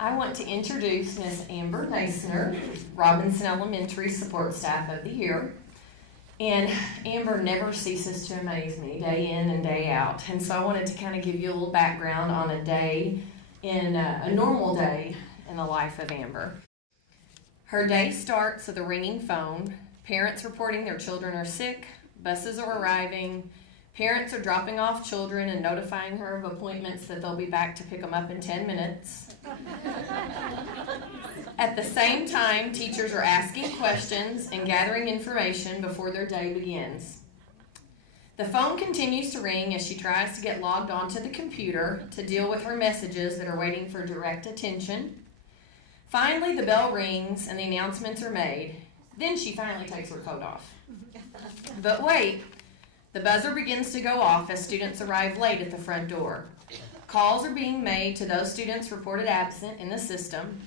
I want to introduce Miss Amber Neisner, Robinson Elementary Support Staff of the Year. And Amber never ceases to amaze me day in and day out. And so I wanted to kind of give you a little background on a day in a normal day in the life of Amber. Her day starts with a ringing phone, parents reporting their children are sick, buses are arriving, parents are dropping off children and notifying her of appointments that they'll be back to pick them up in 10 minutes. At the same time, teachers are asking questions and gathering information before their day begins. The phone continues to ring as she tries to get logged onto the computer to deal with her messages that are waiting for direct attention. Finally, the bell rings and the announcements are made. Then she finally takes her coat off. But wait, the buzzer begins to go off as students arrive late at the front door. Calls are being made to those students reported absent in the system.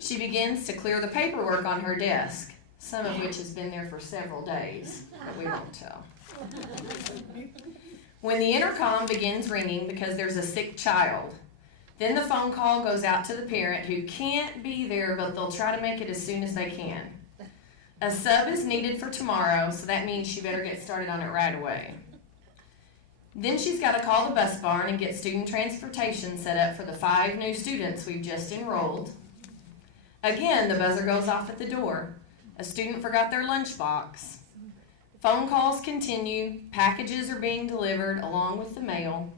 She begins to clear the paperwork on her desk, some of which has been there for several days, but we won't tell. When the intercom begins ringing because there's a sick child, then the phone call goes out to the parent who can't be there, but they'll try to make it as soon as they can. A sub is needed for tomorrow, so that means she better get started on it right away. Then she's got to call the bus barn and get student transportation set up for the 5 new students we've just enrolled. Again, the buzzer goes off at the door. A student forgot their lunchbox. Phone calls continue. Packages are being delivered along with the mail.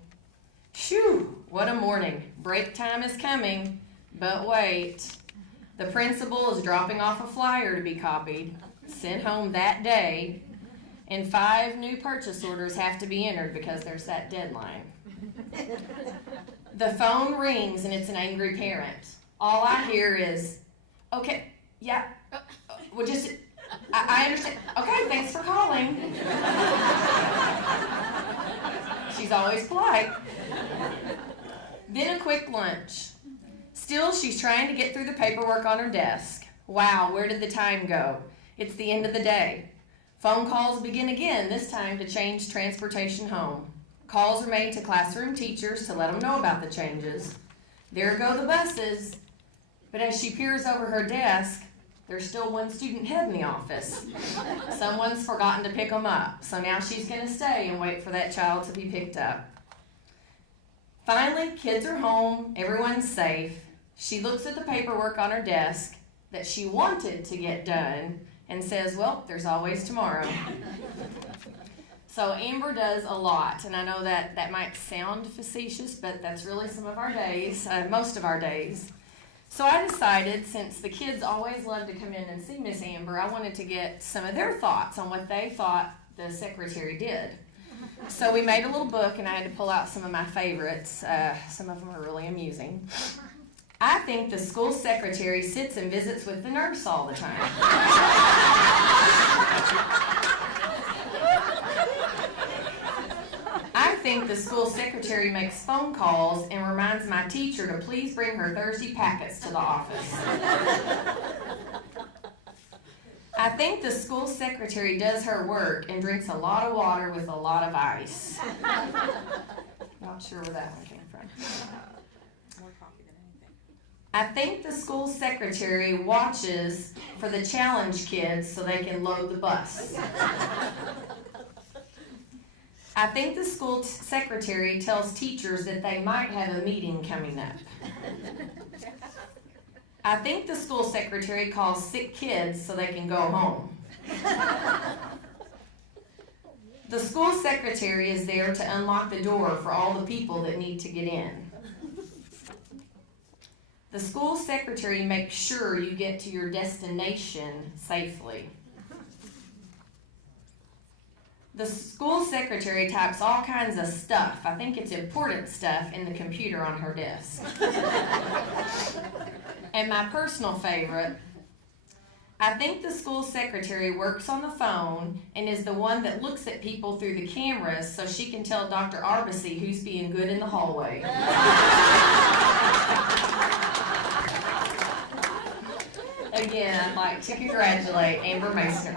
Phew, what a morning. Break time is coming. But wait, the principal is dropping off a flyer to be copied, sent home that day, and 5 new purchase orders have to be entered because there's that deadline. The phone rings and it's an angry parent. All I hear is, okay, yeah, well just, I understand. Okay, thanks for calling. She's always polite. Then a quick lunch. Still, she's trying to get through the paperwork on her desk. Wow, where did the time go? It's the end of the day. Phone calls begin again, this time to change transportation home. Calls are made to classroom teachers to let them know about the changes. There go the buses. But as she peers over her desk, there's still 1 student head in the office. Someone's forgotten to pick them up, so now she's going to stay and wait for that child to be picked up. Finally, kids are home, everyone's safe. She looks at the paperwork on her desk that she wanted to get done and says, well, there's always tomorrow. So Amber does a lot, and I know that might sound facetious, but that's really some of our days, most of our days. So I decided, since the kids always love to come in and see Miss Amber, I wanted to get some of their thoughts on what they thought the secretary did. So we made a little book, and I had to pull out some of my favorites. Some of them are really amusing. I think the school secretary sits and visits with the nurse all the time. I think the school secretary makes phone calls and reminds my teacher to please bring her Thursday packets to the office. I think the school secretary does her work and drinks a lot of water with a lot of ice. Not sure where that one came from. More coffee than anything. I think the school secretary watches for the challenge kids so they can load the bus. I think the school secretary tells teachers that they might have a meeting coming up. I think the school secretary calls sick kids so they can go home. The school secretary is there to unlock the door for all the people that need to get in. The school secretary makes sure you get to your destination safely. The school secretary types all kinds of stuff, I think it's important stuff, in the computer on her desk. And my personal favorite, I think the school secretary works on the phone and is the one that looks at people through the cameras so she can tell Dr. Arbasi who's being good in the hallway. Again, I'd like to congratulate Amber Meissner.